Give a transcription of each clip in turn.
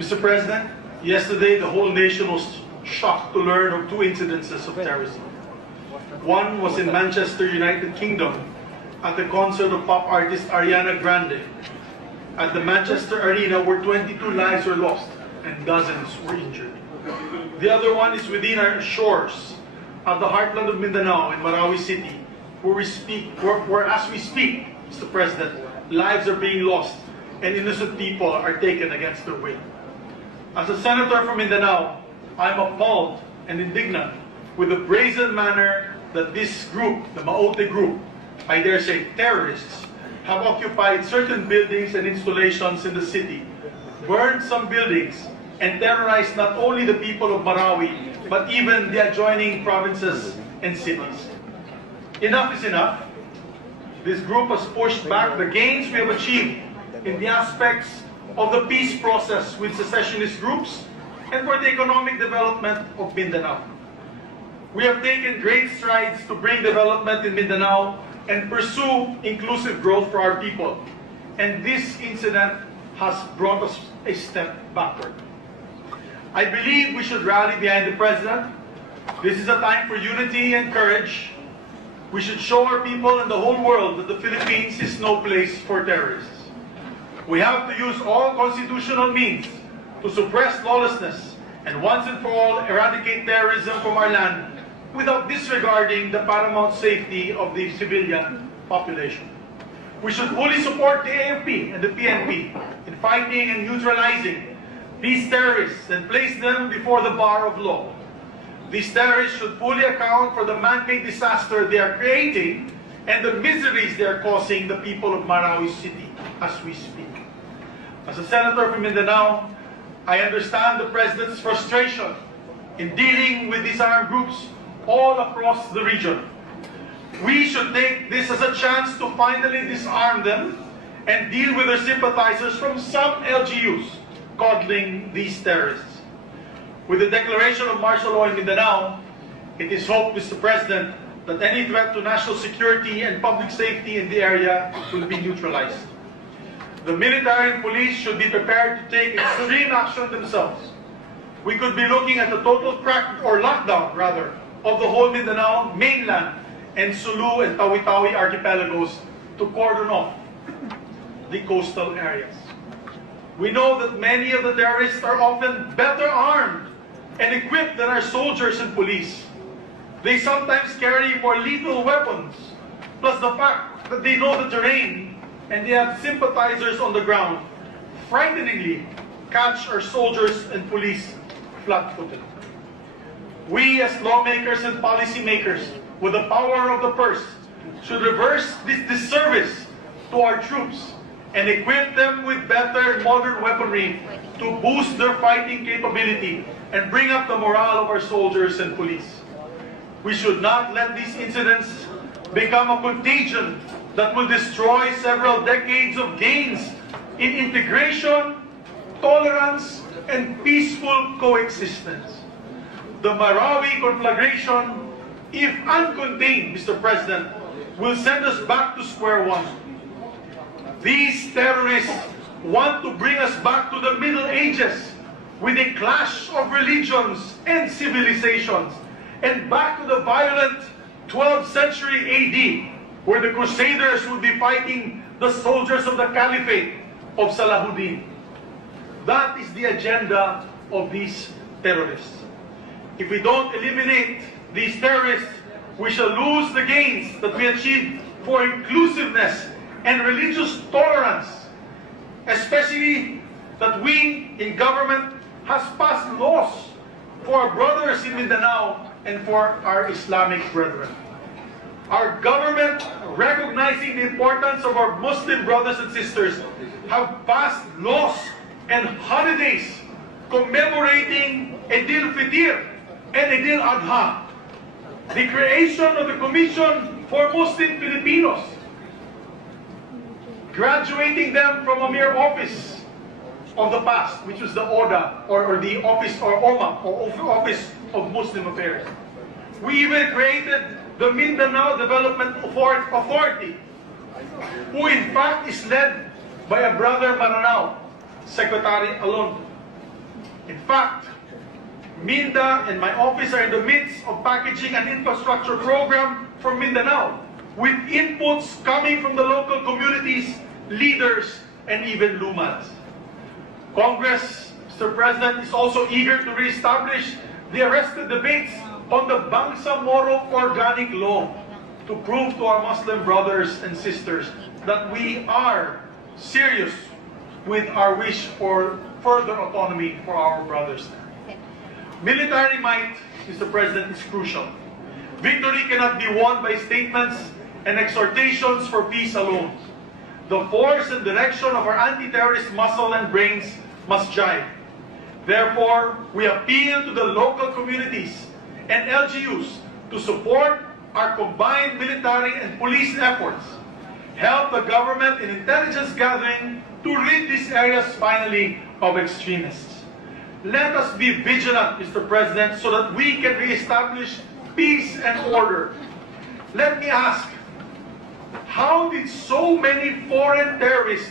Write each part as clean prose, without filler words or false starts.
Mr. President, yesterday the whole nation was shocked to learn of two incidences of terrorism. One was in Manchester, United Kingdom, at the concert of pop artist Ariana Grande. At the Manchester Arena, where 22 lives were lost and dozens were injured. The other one is within our shores, at the heartland of Mindanao in Marawi City, where as we speak, Mr. President, lives are being lost and innocent people are taken against their will. As a senator from Mindanao, I'm appalled and indignant with the brazen manner that this group, the Maote group, I dare say terrorists, have occupied certain buildings and installations in the city, burned some buildings, and terrorized not only the people of Marawi, but even the adjoining provinces and cities. Enough is enough. This group has pushed back the gains we have achieved in the aspects of the peace process with secessionist groups and for the economic development of Mindanao. We have taken great strides to bring development in Mindanao and pursue inclusive growth for our people. And this incident has brought us a step backward. I believe we should rally behind the President. This is a time for unity and courage. We should show our people and the whole world that the Philippines is no place for terrorists. We have to use all constitutional means to suppress lawlessness and once and for all eradicate terrorism from our land without disregarding the paramount safety of the civilian population. We should fully support the AFP and the PNP in fighting and neutralizing these terrorists and place them before the bar of law. These terrorists should fully account for the man-made disaster they are creating and the miseries they are causing the people of Marawi City as we speak. As a senator from Mindanao, I understand the President's frustration in dealing with these armed groups all across the region. We should take this as a chance to finally disarm them and deal with their sympathizers from some LGUs coddling these terrorists. With the declaration of martial law in Mindanao, it is hoped, Mr. President, that any threat to national security and public safety in the area will be neutralized. The military and police should be prepared to take extreme action themselves. We could be looking at a total lockdown of the whole Mindanao mainland and Sulu and Tawi-Tawi archipelagos to cordon off the coastal areas. We know that many of the terrorists are often better armed and equipped than our soldiers and police. They sometimes carry more lethal weapons, plus the fact that they know the terrain and they have sympathizers on the ground, frighteningly catch our soldiers and police flat-footed. We as lawmakers and policymakers, with the power of the purse, should reverse this disservice to our troops and equip them with better modern weaponry to boost their fighting capability and bring up the morale of our soldiers and police. We should not let these incidents become a contagion that will destroy several decades of gains in integration, tolerance, and peaceful coexistence. The Marawi conflagration, if uncontained, Mr. President, will send us back to square one. These terrorists want to bring us back to the Middle Ages with a clash of religions and civilizations, and back to the violent 12th century AD, where the Crusaders would be fighting the soldiers of the Caliphate of Salahuddin. That is the agenda of these terrorists. If we don't eliminate these terrorists, we shall lose the gains that we achieved for inclusiveness and religious tolerance, especially that we in government has passed laws for our brothers in Mindanao and for our Islamic brethren. Our government, recognizing the importance of our Muslim brothers and sisters, have passed laws and holidays commemorating Eid al-Fitr and Eid al-Adha. The creation of the Commission for Muslim Filipinos, graduating them from a mere office of the past, which was the ODA, or the Office, or OMA, or Office of Muslim Affairs. We even created the Mindanao Development Authority, who in fact is led by a brother Maranao, Secretary Alon. In fact, Minda and my office are in the midst of packaging an infrastructure program for Mindanao, with inputs coming from the local communities, leaders, and even Lumans. Congress, Mr. President, is also eager to reestablish the arrested debates on the Bangsamoro Organic Law to prove to our Muslim brothers and sisters that we are serious with our wish for further autonomy for our brothers. Military might, Mr. President, is crucial. Victory cannot be won by statements and exhortations for peace alone. The force and direction of our anti-terrorist muscle and brains must jive. Therefore, we appeal to the local communities and LGUs to support our combined military and police efforts, help the government in intelligence gathering to rid these areas finally of extremists. Let us be vigilant, Mr. President, so that we can reestablish peace and order. Let me ask, how did so many foreign terrorists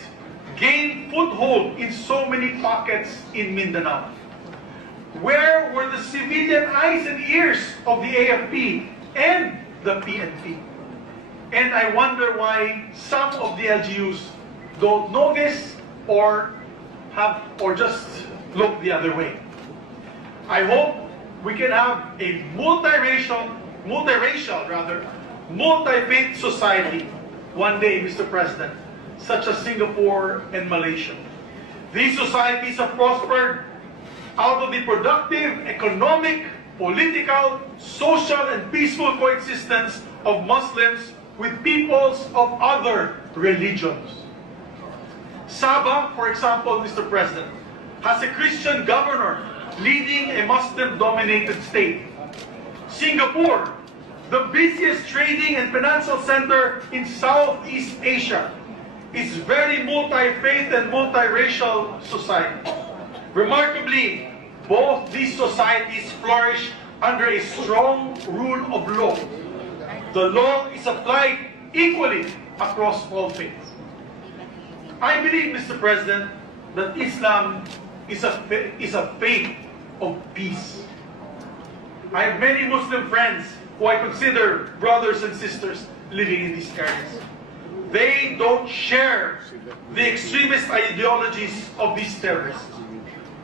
gain foothold in so many pockets in Mindanao? Where were the civilian eyes and ears of the AFP and the PNP? And I wonder why some of the LGUs don't know this or just look the other way. I hope we can have a multiracial, multi-faith society one day, Mr. President, such as Singapore and Malaysia. These societies have prospered out of the productive, economic, political, social, and peaceful coexistence of Muslims with peoples of other religions. Sabah, for example, Mr. President, has a Christian governor leading a Muslim-dominated state. Singapore, the busiest trading and financial center in Southeast Asia, is very multi-faith and multiracial society. Remarkably, both these societies flourish under a strong rule of law. The law is applied equally across all faiths. I believe, Mr. President, that Islam is a faith of peace. I have many Muslim friends who I consider brothers and sisters living in these areas. They don't share the extremist ideologies of these terrorists.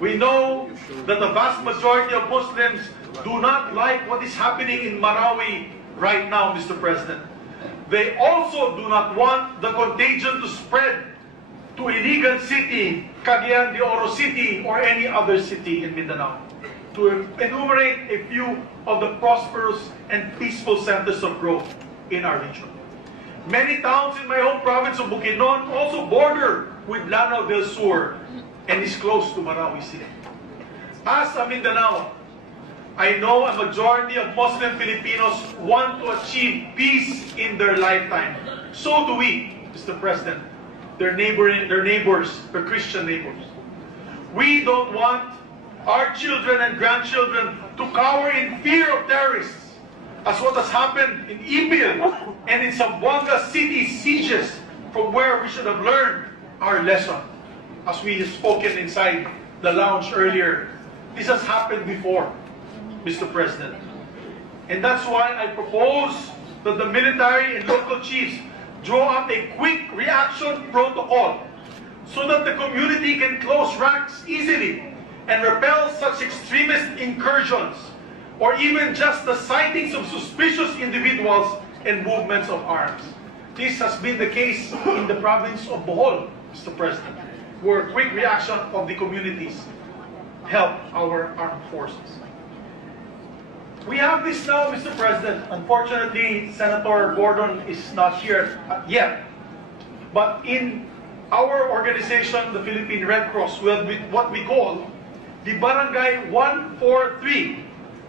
We know that the vast majority of Muslims do not like what is happening in Marawi right now, Mr. President. They also do not want the contagion to spread to Iligan City, Cagayan de Oro City, or any other city in Mindanao. To enumerate a few of the prosperous and peaceful centers of growth in our region. Many towns in my home province of Bukidnon also border with Lanao del Sur and is close to Marawi City. As a Mindanao, I know a majority of Muslim Filipinos want to achieve peace in their lifetime. So do we, Mr. President, their neighbors, their Christian neighbors. We don't want our children and grandchildren to cower in fear of terrorists, as what has happened in Ibil and in Zamboanga City sieges, from where we should have learned our lesson. As we have spoken inside the lounge earlier, this has happened before, Mr. President. And that's why I propose that the military and local chiefs draw up a quick reaction protocol so that the community can close ranks easily and repel such extremist incursions, or even just the sightings of suspicious individuals and movements of arms. This has been the case in the province of Bohol, Mr. President, where quick reaction of the communities help our armed forces. We have this now, Mr. President. Unfortunately, Senator Gordon is not here yet. But in our organization, the Philippine Red Cross, we have what we call the Barangay 143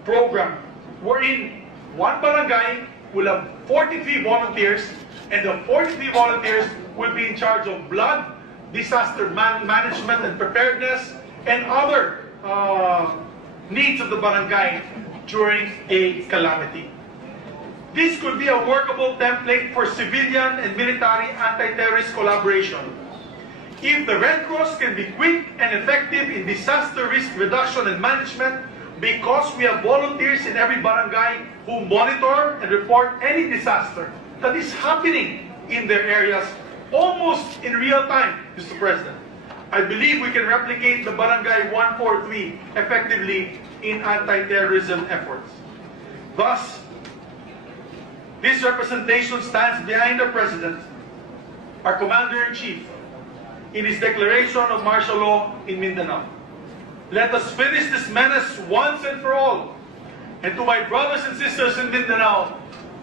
program, wherein one barangay will have 43 volunteers, and the 43 volunteers will be in charge of blood, disaster management and preparedness, and other needs of the barangay during a calamity. This could be a workable template for civilian and military anti-terrorist collaboration. If the Red Cross can be quick and effective in disaster risk reduction and management, because we have volunteers in every barangay who monitor and report any disaster that is happening in their areas almost in real time, Mr. President, I believe we can replicate the Barangay 143 effectively in anti-terrorism efforts. Thus, this representation stands behind the President, our Commander-in-Chief, in his declaration of martial law in Mindanao. Let us finish this menace once and for all. And to my brothers and sisters in Mindanao,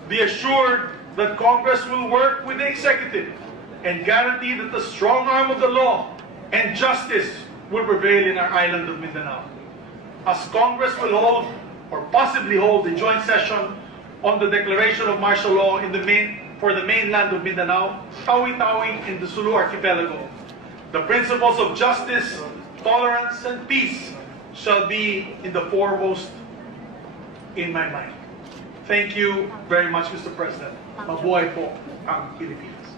be assured that Congress will work with the Executive and guarantee that the strong arm of the law and justice will prevail in our island of Mindanao. As Congress will hold, or possibly hold, a joint session on the declaration of martial law for the mainland of Mindanao, Tawi-Tawi, and the Sulu Archipelago, the principles of justice, tolerance, and peace shall be in the foremost in my mind. Thank you very much, Mr. President. Mabuhay po ang Pilipinas.